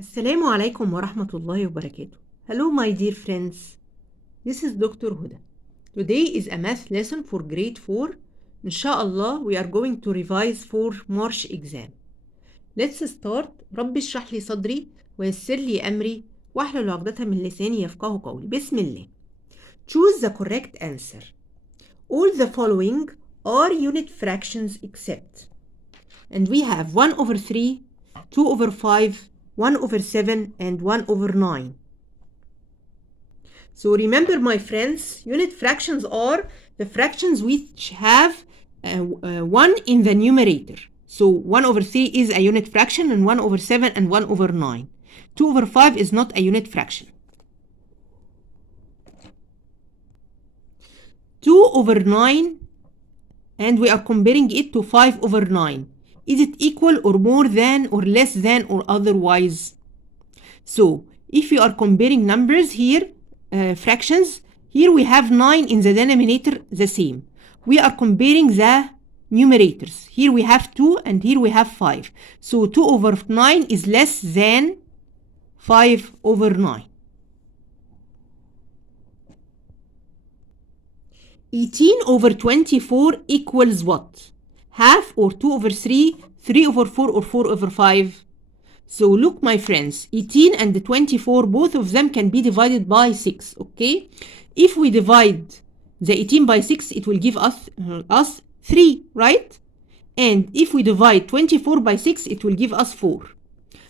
Assalamu alaikum wa rahmatullahi wa barakatuh. Hello my dear friends. This is Dr. Huda. Today is a math lesson for grade 4. Inshallah we are going to revise for March exam. Let's start. رب اشرح لي صدري ويسر لي أمري واحلل عقدة من لساني يفقهوا قولي. بسم الله. Choose the correct answer. All the following are unit fractions except. And we have 1 over 3, 2 over 5, 1 over 7 and 1 over 9. So remember my friends, unit fractions are the fractions which have 1 in the numerator. So 1 over 3 is a unit fraction and 1 over 7 and 1 over 9. 2 over 5 is not a unit fraction. 2 over 9 and we are comparing it to 5 over 9. Is it equal or more than or less than or otherwise? So if you are comparing numbers here, fractions, here we have 9 in the denominator the same. We are comparing the numerators. Here we have 2 and here we have 5. So 2 over 9 is less than 5 over 9. 18 over 24 equals what? Half or 2 over 3, 3 over 4 or 4 over 5? So look my friends, 18 and 24, both of them can be divided by 6, okay? If we divide the 18 by 6, it will give us 3, right? And if we divide 24 by 6, it will give us 4.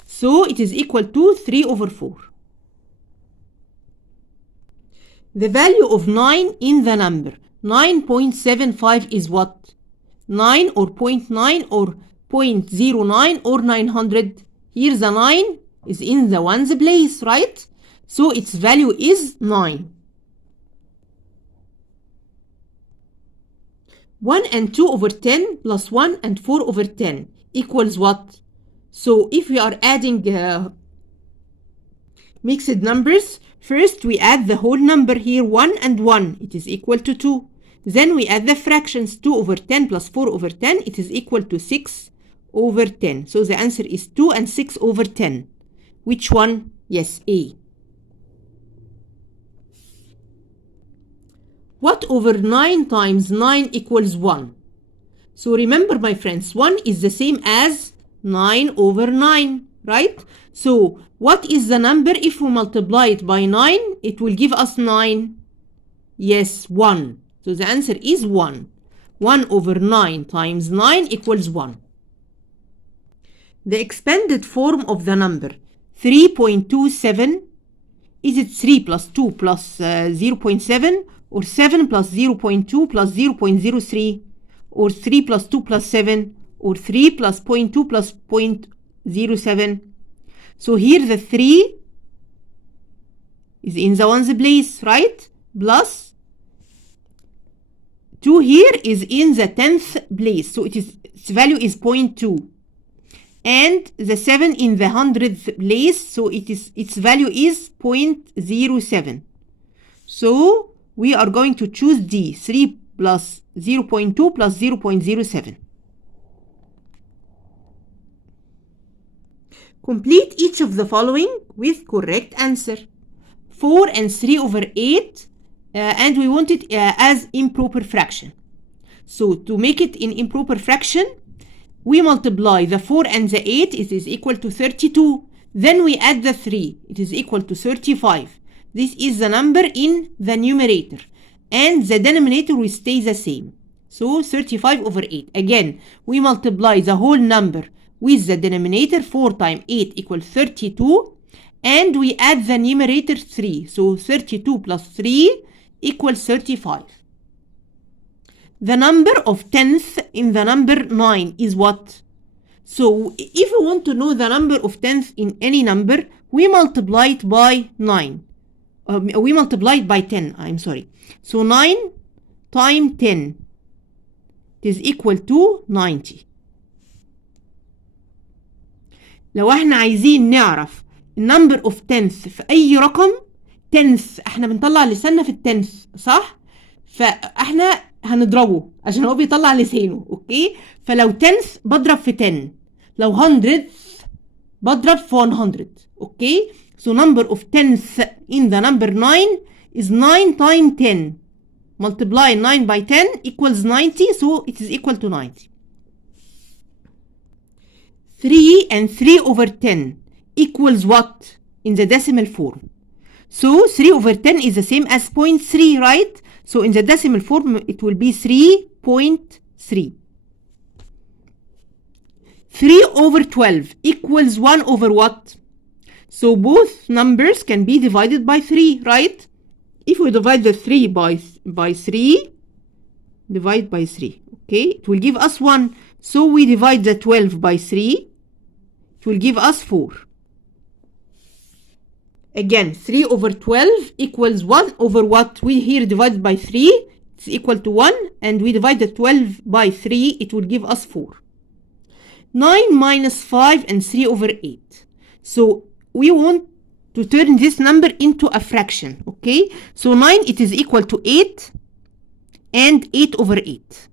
So it is equal to 3 over 4. The value of 9 in the number 9.75 is what? 9 or 0.9 or 0.09 or 900. Here the 9 is in the ones place, right? So its value is 9. 1 and 2 over 10 plus 1 and 4 over 10 equals what? So if we are adding mixed numbers, first we add the whole number here 1 and 1, it is equal to 2. Then we add the fractions 2 over 10 plus 4 over 10, it is equal to 6 over 10. So the answer is 2 and 6 over 10. Which one? Yes, A. What over 9 times 9 equals 1? So remember my friends, 1 is the same as 9 over 9, right? So what is the number if we multiply it by 9? It will give us 9. Yes, 1. So the answer is 1. 1 over 9 times 9 equals 1. The expanded form of the number 3.27, is it 3 plus 2 plus 0.7 or 7 plus 0.2 plus 0.03 or 3 plus 2 plus 7 or 3 plus 0.2 plus 0.07? So here the 3 is in the ones place, right? Plus 2 here is in the 10th place. So its value is 0.2. And the 7 in the 100th place, so its value is 0.07. So we are going to choose D, 3 plus 0.2 plus 0.07. Complete each of the following with correct answer. 4 and 3 over 8, and we want it as improper fraction. So to make it in improper fraction, we multiply the 4 and the 8, it is equal to 32. Then we add the 3, it is equal to 35. This is the number in the numerator. And the denominator will stay the same. So 35 over 8. Again, we multiply the whole number with the denominator. 4 times 8 equals 32. And we add the numerator 3. So 32 plus 3 equals 35. The number of tenths in the number 9 is what? So if we want to know the number of tenths in any number, we multiply it by 9. We multiply it by 10, I'm sorry. So 9 times 10 is equal to 90. لو احنا عايزين نعرف number of tenths في أي رقم، tenths احنا بنطلع لساننا في التنث صح؟ فاحنا هنضربه عشان هو بيطلع لسانه، اوكي؟ فلو tenth بضرب في 10، لو 100th بضرب في 100. okay, so number of tenths in the number 9 is 9 times 10. multiply 9 by 10 equals 90, so it is equal to 90. 3 and 3 over 10 equals what in the decimal form? So 3 over 10 is the same as 0.3, right? So in the decimal form it will be 3.3. 3 over 12 equals 1 over what? So both numbers can be divided by 3, right? If we divide the 3 by 3, divide by 3, okay, it will give us 1. So we divide the 12 by 3, it will give us 4. Again, 3 over 12 equals 1 over what? We here divided by 3, it's equal to 1, and we divide the 12 by 3, it will give us 4. 9 minus 5 and 3 over 8. So we want to turn this number into a fraction, okay? So 9, it is equal to 8 and 8 over 8.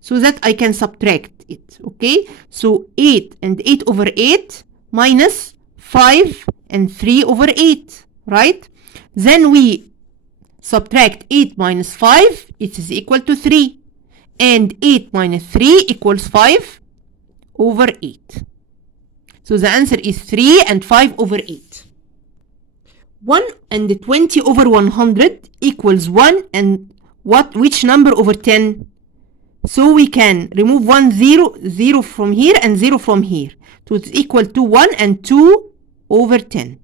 So that I can subtract it, okay? So 8 and 8 over 8 minus 5 and 3 over 8, right? Then we subtract 8 minus 5, it is equal to 3. And 8 minus 3 equals 5 over 8. So the answer is 3 and 5 over 8. 1 and 20 over 100 equals 1 and what? Which number over 10? So we can remove 1 0, 0 from here and 0 from here. So it's equal to 1 and 2 over 10.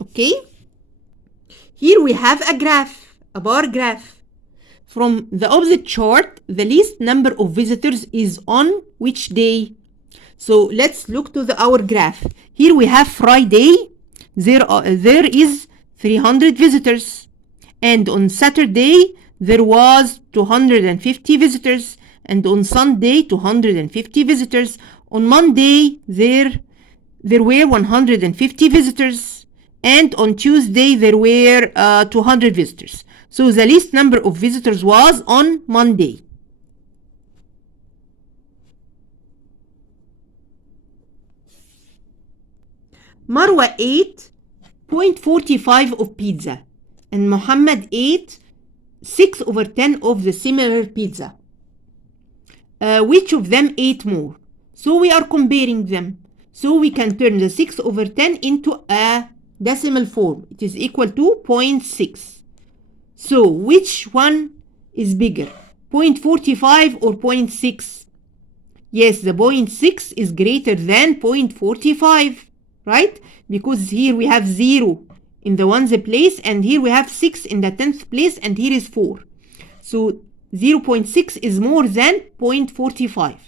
Okay? Here we have a graph, a bar graph. From the opposite chart, the least number of visitors is on which day? So let's look to our graph. Here we have Friday. There is 300 visitors. And on Saturday, there was 250 visitors. And on Sunday, 250 visitors. On Monday, there were 150 visitors. And on Tuesday, there were 200 visitors. So the least number of visitors was on Monday. Marwa ate 0.45 of pizza and Muhammad ate 6 over 10 of the similar pizza. Which of them ate more? So we are comparing them. So we can turn the 6 over 10 into a decimal form. It is equal to 0.6. So which one is bigger? 0.45 or 0.6? Yes, the 0.6 is greater than 0.45. Right? Because here we have 0 in the 1st place and here we have 6 in the 10th place and here is 4. So 0.6 is more than 0.45.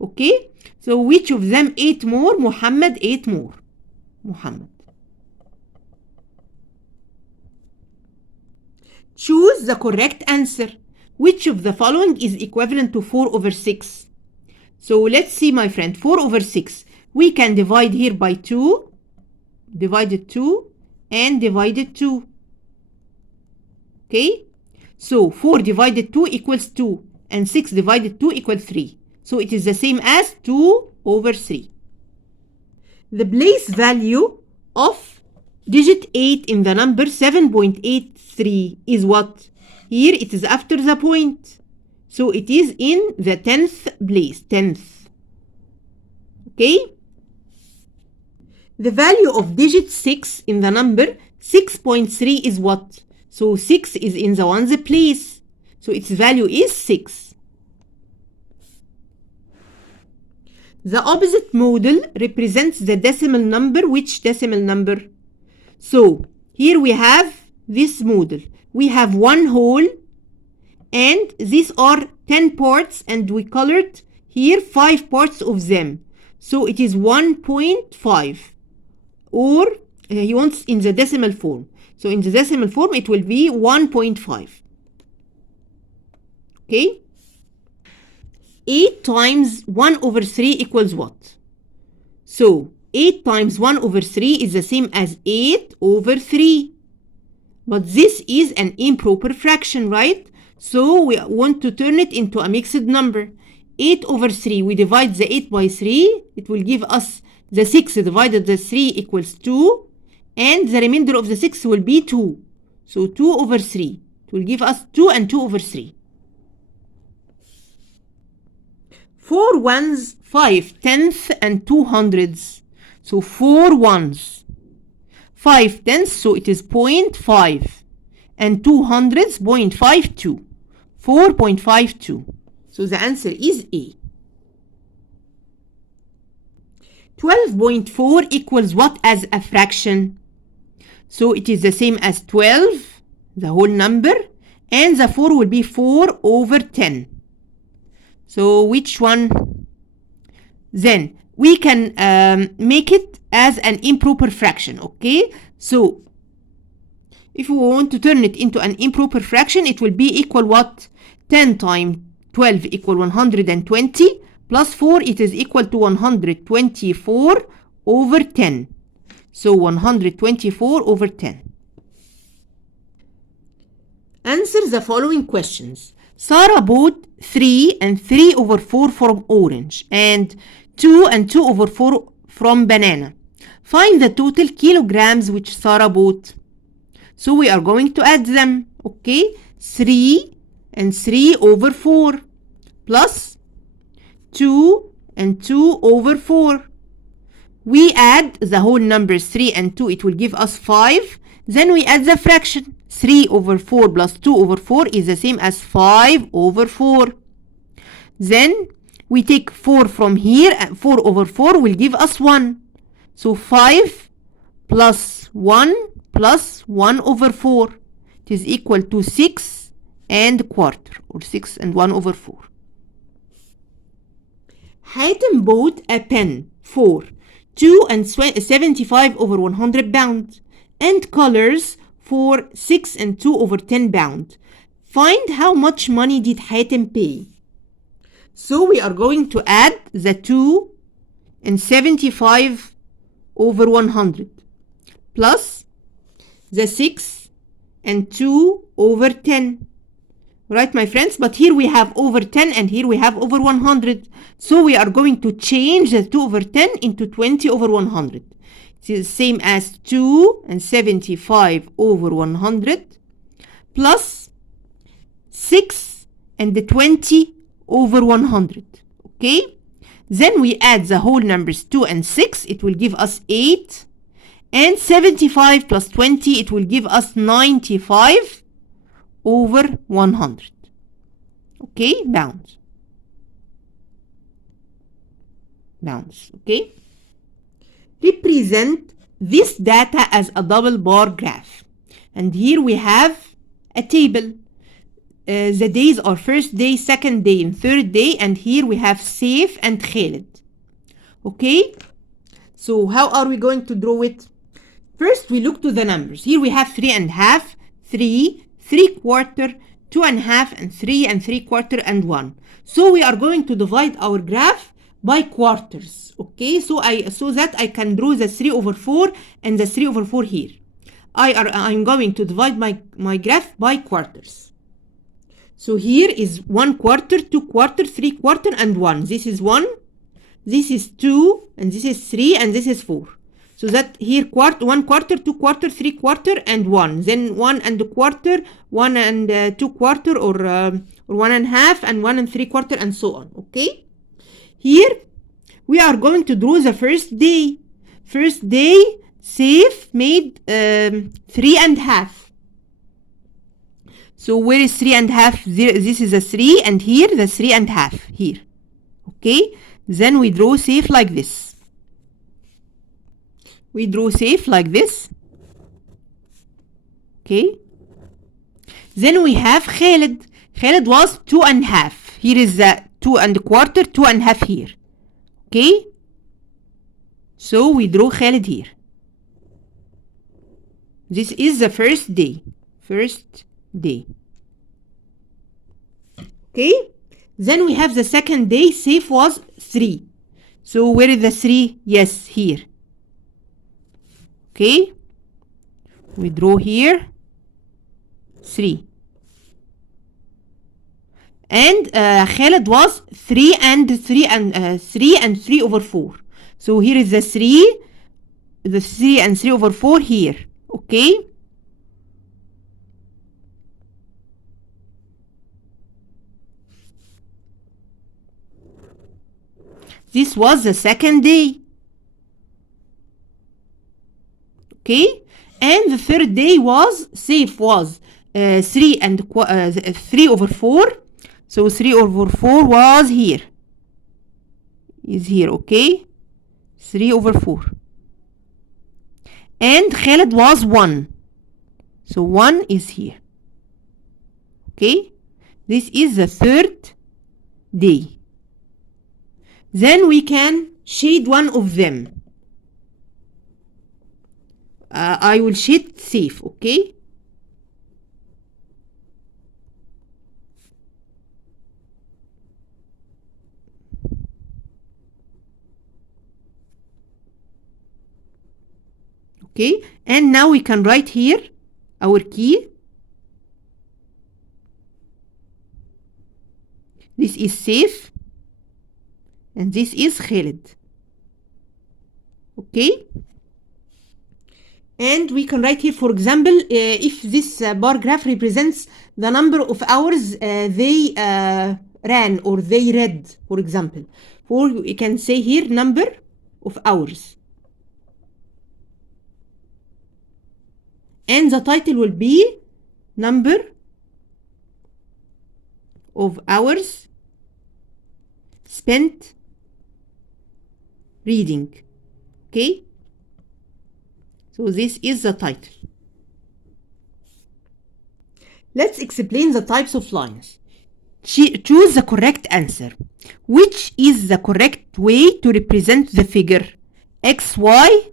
Okay? So which of them ate more? Muhammad ate more. Muhammad. Choose the correct answer. Which of the following is equivalent to 4 over 6? So let's see, my friend. 4 over 6. We can divide here by 2, divided 2, and divided 2. Okay? So 4 divided 2 equals 2, and 6 divided 2 equals 3. So it is the same as 2 over 3. The place value of digit 8 in the number 7.83 is what? Here it is after the point. So it is in the 10th place, 10th. Okay? The value of digit 6 in the number 6.3 is what? So 6 is in the 1st place. So its value is 6. The opposite model represents the decimal number. Which decimal number? So here we have this model. We have one whole and these are 10 parts and we colored here 5 parts of them. So it is 1.5. Or he wants in the decimal form. So in the decimal form, it will be 1.5. Okay? 8 times 1 over 3 equals what? So 8 times 1 over 3 is the same as 8 over 3. But this is an improper fraction, right? So we want to turn it into a mixed number. 8 over 3, we divide the 8 by 3. It will give us the 6 divided the 3 equals 2, and the remainder of the 6 will be 2. So 2 over 3. It will give us 2 and 2 over 3. 4 ones, 5 tenths, and 2 hundredths. So 4 ones, 5 tenths, so it is 0.5, and 2 hundredths, 0.52. 4.52. So the answer is A. 12.4 equals what as a fraction? So it is the same as 12, the whole number, and the 4 will be 4 over 10. So which one? Then we can make it as an improper fraction, okay? So if we want to turn it into an improper fraction, it will be equal what? 10 times 12 equal 120, plus 4, it is equal to 124 over 10. So 124 over 10. Answer the following questions. Sarah bought 3 and 3 over 4 from orange, and 2 and 2 over 4 from banana. Find the total kilograms which Sarah bought. So we are going to add them, okay? 3 and 3 over 4 plus 2 and 2 over 4. We add the whole numbers 3 and 2, it will give us 5. Then we add the fraction. 3 over 4 plus 2 over 4 is the same as 5 over 4. Then we take 4 from here, and 4 over 4 will give us 1. So 5 plus 1 plus 1 over 4. It is equal to 6 and quarter, or 6 and 1 over 4. Hatem bought a pen for 2 and 75 over 100 pounds, and colors for 6 and 2 over 10 pounds. Find how much money did Hatem pay. So we are going to add the 2 and 75 over 100 plus the 6 and 2 over 10. Right, my friends? But here we have over 10 and here we have over 100. So we are going to change the 2 over 10 into 20 over 100. It is the same as 2 and 75 over 100 plus 6 and the 20 over 100. Okay? Then we add the whole numbers 2 and 6. It will give us 8. And 75 plus 20, it will give us 95 over 100. Okay, pounds. Okay. Represent this data as a double bar graph. And here we have a table. The days are first day, second day, and third day. And here we have Saif and Khalid. Okay. So how are we going to draw it? First, we look to the numbers. Here we have 3 and half, 3, 3/4, 2 and half, and 3 and 3/4, and 1. So we are going to divide our graph by quarters. Okay, so that I can draw the 3 over 4 and the 3 over 4 here. I'm going to divide my graph by quarters. So here is 1/4, 2/4, 3/4, and 1. This is 1, this is 2, and this is 3, and this is 4. So that here 1/4, 2/4, 3/4, and 1. Then 1 and a quarter, 1 and 2/4, or 1 and half, and 1 and 3/4, and so on. Okay. Here we are going to draw the first day. First day, Saif made 3 and half. So where is 3 and half? This is a 3, and here the 3 and half here. Okay. Then we draw Saif like this. We draw Saif like this. Okay. Then we have Khalid. Khalid was 2 and half. Here is the 2.25, 2 and half here. Okay. So we draw Khalid here. This is the first day. First day. Okay. Then we have the second day. Saif was 3. So where is the 3? Yes, here. Okay, we draw here 3. And Khalid was 3 and 3 over 4. So here is the 3 and 3 over 4 here. Okay. This was the second day. Okay. And the third day was safe, was 3 and 3 over 4. So 3 over 4 was here. Is here, okay? 3 over 4. And Khaled was 1. So 1 is here. Okay? This is the third day. Then we can shade one of them. I will shade safe, okay? Okay, and now we can write here our key. This is safe, and this is Khaled. Okay, and we can write here, for example, if this bar graph represents the number of hours they ran or they read, for example, or we can say here number of hours. And the title will be number of hours spent reading. Okay, so this is the title. Let's explain the types of lines. Choose the correct answer. Which is the correct way to represent the figure? XY.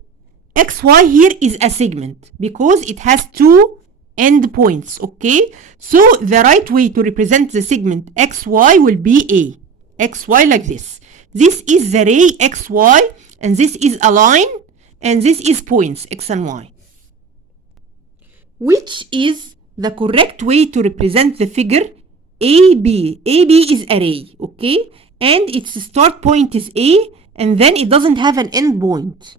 XY here is a segment because it has 2 endpoints. Okay, so the right way to represent the segment XY will be A. XY like this. This is the ray XY, and this is a line, and this is points X and Y. Which is the correct way to represent the figure AB? AB is a ray, okay, and its start point is A, and then it doesn't have an end point.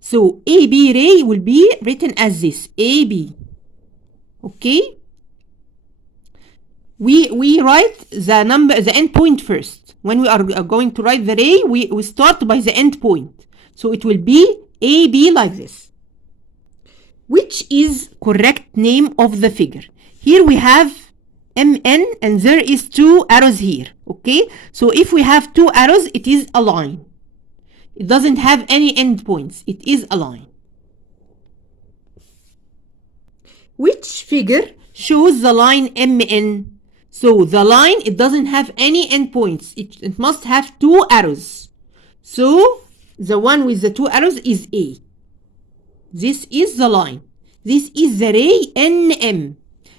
So AB ray will be written as this, AB. Okay, we write the number, the end point first. When we are going to write the ray, we start by the end point. So it will be AB like this. Which is correct name of the figure? Here we have MN, and there is 2 arrows here. Okay, so if we have 2 arrows, it is a line. It doesn't have any endpoints. It is a line. Which figure shows the line MN? So the line, it doesn't have any endpoints. It must have 2 arrows. So the one with the 2 arrows is A. This is the line. This is the ray NM.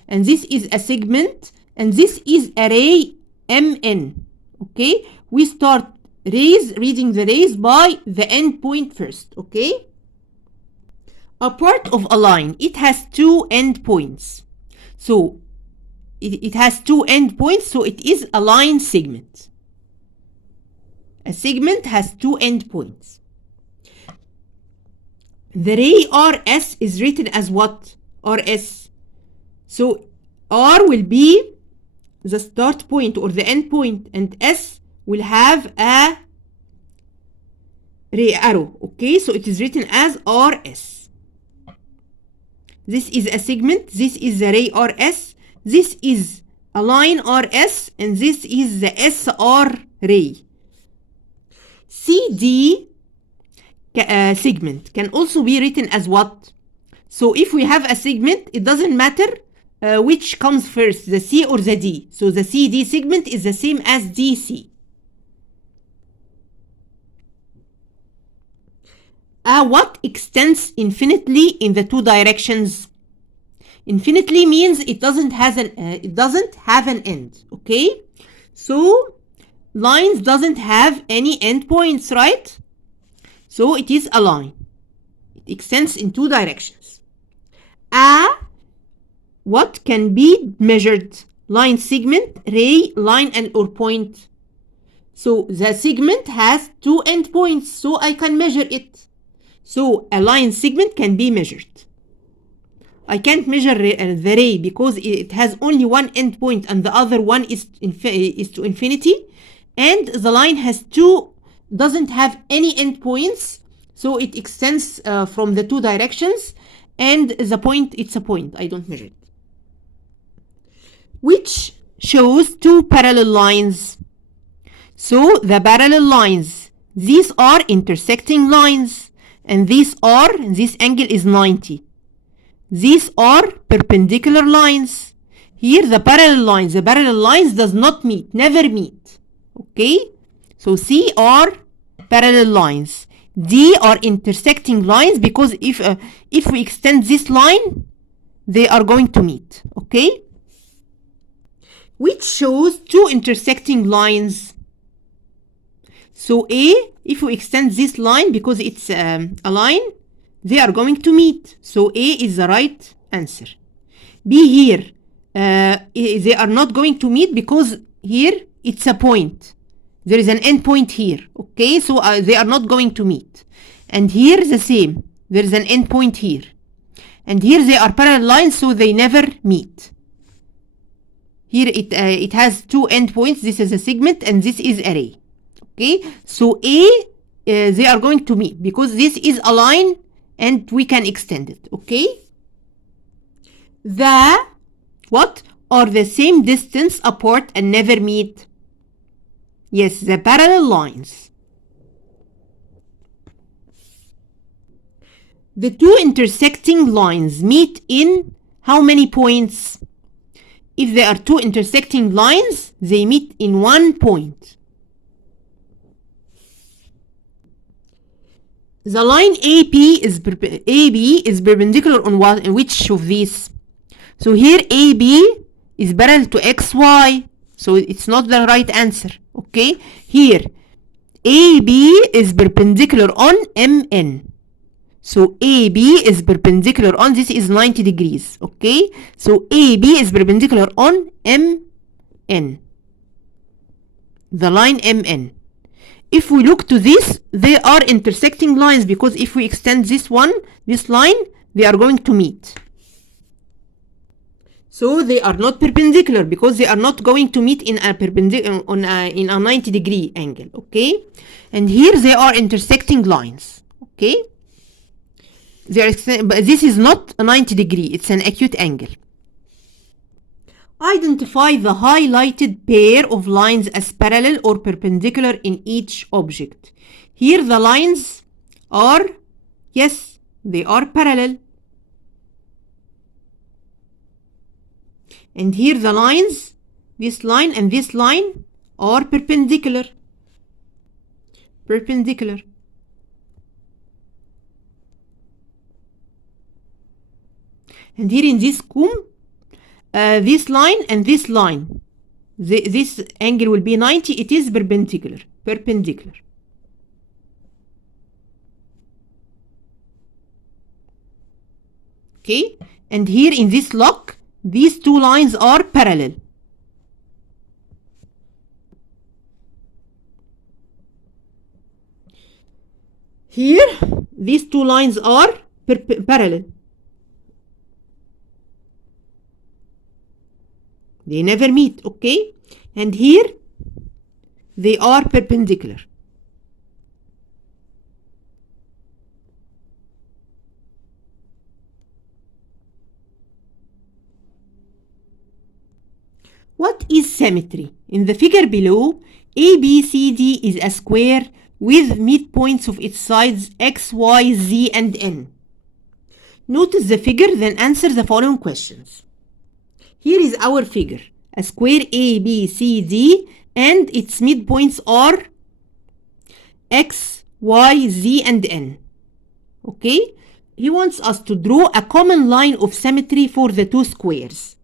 And this is a segment. And this is a ray MN. Okay, we start reading the rays by the end point first. Okay, a part of a line, it has 2 endpoints. So it has 2 endpoints, so it is a line segment. A segment has 2 endpoints. The ray RS is written as what? RS. So R will be the start point or the end point, and S will have a ray arrow. Okay, so it is written as RS. This is a segment. This is the ray RS. This is a line RS, and this is the SR ray. CD segment can also be written as what? So if we have a segment, it doesn't matter which comes first, the C or the D. So the CD segment is the same as DC. What extends infinitely in the 2 directions? Infinitely means it doesn't have an end. Okay, so lines doesn't have any endpoints, right? So it is a line. It extends in 2 directions. What can be measured? Line segment, ray, line, and or point. So the segment has 2 endpoints, so I can measure it. So a line segment can be measured. I can't measure the ray because it has only one endpoint and the other one is to infinity, and the line doesn't have any endpoints, so it extends from the two directions, and the point, it's a point, I don't measure it. Which shows two parallel lines. So the parallel lines, these are intersecting lines, and this angle is 90. These are perpendicular lines. Here the parallel lines does not meet, never meet. Okay? So C are parallel lines. D are intersecting lines because if we extend this line, they are going to meet. Okay? Which shows two intersecting lines. So A, if we extend this line because it's a line, they are going to meet. So A is the right answer. B here, they are not going to meet because here it's a point. There is an endpoint here. Okay, so they are not going to meet. And here the same. There is an endpoint here. And here they are parallel lines, so they never meet. Here it has two endpoints. This is a segment and this is a ray. Okay, so A, they are going to meet because this is a line and we can extend it. Okay, what are the same distance apart and never meet? Yes, the parallel lines. The two intersecting lines meet in how many points? If there are two intersecting lines, they meet in 1 point. The line AB is perpendicular on what? In which of these? So here AB is parallel to XY, so it's not the right answer. Okay, here AB is perpendicular on MN. So AB is perpendicular on, this is 90 degrees. Okay, so AB is perpendicular on MN, the line MN. If we look to this, they are intersecting lines because if we extend this line, they are going to meet. So they are not perpendicular because they are not going to meet in a in a 90 degree angle. Okay, and here they are intersecting lines. Okay, but this is not a 90 degree, it's an acute angle. Identify the highlighted pair of lines as parallel or perpendicular in each object. Here the lines are, yes, they are parallel. And here the lines, this line and this line are perpendicular. Perpendicular. And here in this comb, this line and this line, this angle will be 90, it is perpendicular. Perpendicular. Okay, and here in this lock, these two lines are parallel. Here, these two lines are parallel. They never meet, okay? And here, they are perpendicular. What is symmetry? In the figure below, ABCD is a square with midpoints of its sides X, Y, Z, and N. Notice the figure, then answer the following questions. Here is our figure, a square ABCD, and its midpoints are X, Y, Z, and N. Okay? He wants us to draw a common line of symmetry for the two squares.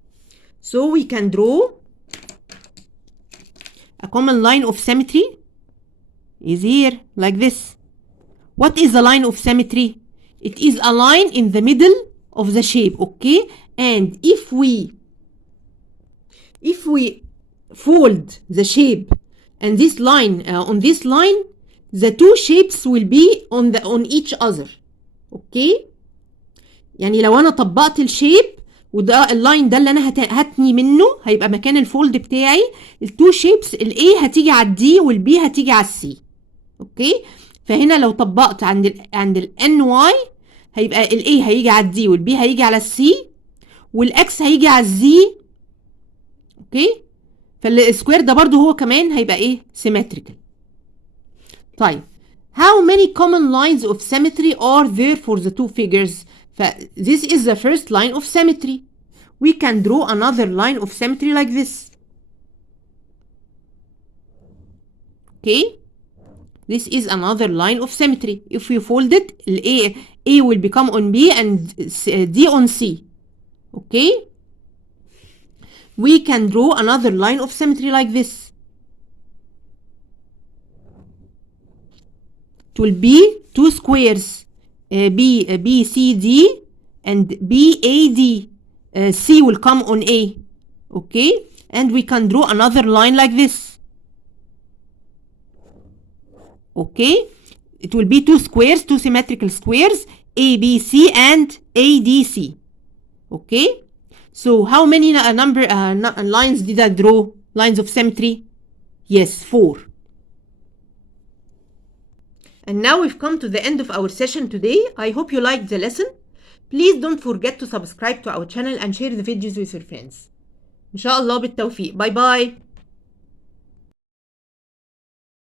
So we can draw a common line of symmetry is here, like this. What is the line of symmetry? It is a line in the middle of the shape, okay? And if we fold the shape and this line on this line the two shapes will be on each other. اوكي، يعني لو انا طبقت الشيب وده اللاين ده اللي انا هتني منه هيبقى مكان الفولد بتاعي، التو شيبس الاي هتيجي على الدي والبي هتيجي على السي. اوكي، فهنا لو طبقت عند الان واي هيبقى الاي هيجي على الدي والبي هيجي على السي والاكس هيجي على الزي. اوكي، فالسكوير ده برضو هو كمان هيبقى ايه symmetrical. طيب how many common lines of symmetry are there for the two figures؟ this is the first line of symmetry. We can draw another line of symmetry like this. Okay, this is another line of symmetry. If we fold it, A will become on B and D on C. Okay, we can draw another line of symmetry like this. It will be two squares, BCD and BAD. C will come on A. Okay, and we can draw another line like this. Okay, it will be two squares, two symmetrical squares, ABC and ADC. Okay, so how many lines did I draw? Lines of symmetry? Yes, 4. And now we've come to the end of our session today. I hope you liked the lesson. Please don't forget to subscribe to our channel and share the videos with your friends. إن شاء الله بالتوفيق. Bye bye.